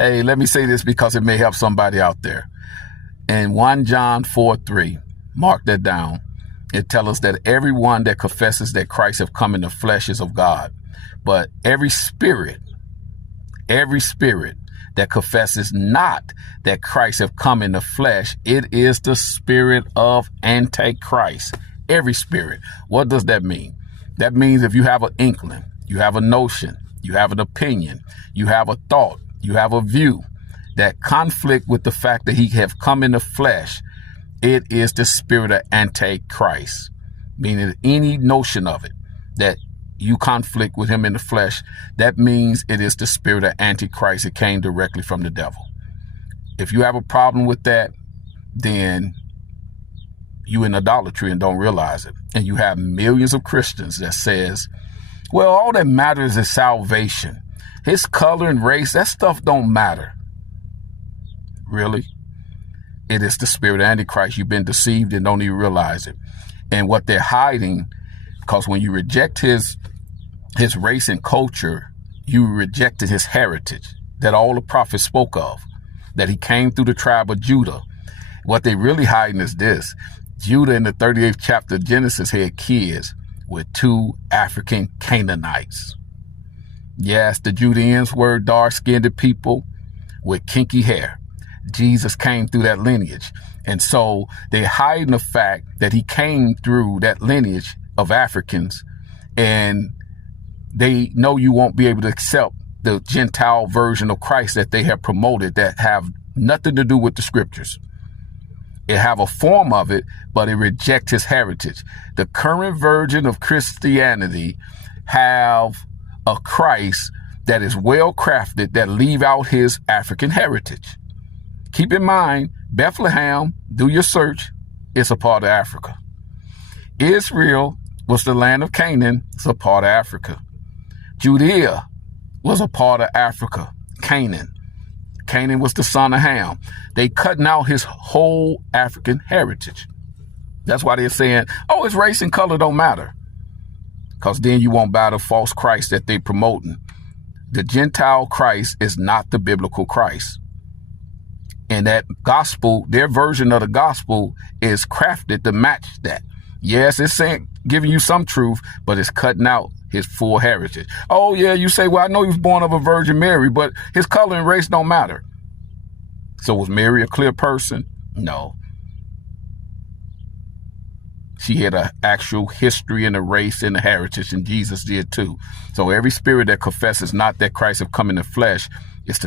Hey, let me say this because it may help somebody out there. In 1 John 4:3, mark that down. It tells us that everyone that confesses that Christ have come in the flesh is of God. But every spirit that confesses not that Christ have come in the flesh, it is the spirit of Antichrist. Every spirit. What does that mean? That means if you have an inkling, you have a notion, you have an opinion, you have a thought, you have a view that conflict with the fact that he have come in the flesh, it is the spirit of Antichrist. Meaning any notion of it that you conflict with him in the flesh, that means it is the spirit of Antichrist. It came directly from the devil. If you have a problem with that, then you in idolatry and don't realize it. And you have millions of Christians that says, well, all that matters is salvation. His color and race, that stuff don't matter. Really? It is the spirit of Antichrist. You've been deceived and don't even realize it. And what they're hiding, because when you reject his race and culture, you rejected his heritage that all the prophets spoke of, that he came through the tribe of Judah. What they really hiding is this. Judah in the 38th chapter of Genesis had kids with 2 African Canaanites. Yes, the Judeans were dark-skinned people with kinky hair. Jesus came through that lineage. And so they're hiding the fact that he came through that lineage of Africans, and they know you won't be able to accept the Gentile version of Christ that they have promoted that have nothing to do with the scriptures. It have a form of it, but it rejects his heritage. The current version of Christianity have a Christ that is well crafted, that leave out his African heritage. Keep in mind, Bethlehem, do your search, it's a part of Africa. Israel was the land of Canaan, it's a part of Africa. Judea was a part of Africa, Canaan. Canaan was the son of Ham. They cutting out his whole African heritage. That's why they're saying, oh, his race and color don't matter. Because then you won't buy the false Christ that they promoting. The Gentile Christ is not the biblical Christ. And that gospel, their version of the gospel is crafted to match that. Yes, it's saying, giving you some truth, but it's cutting out his full heritage. Oh, yeah, you say, well, I know he was born of a Virgin Mary, but his color and race don't matter. So was Mary a clear person? No. She had an actual history and a race and a heritage, and Jesus did too. So every spirit that confesses not that Christ have come in the flesh is the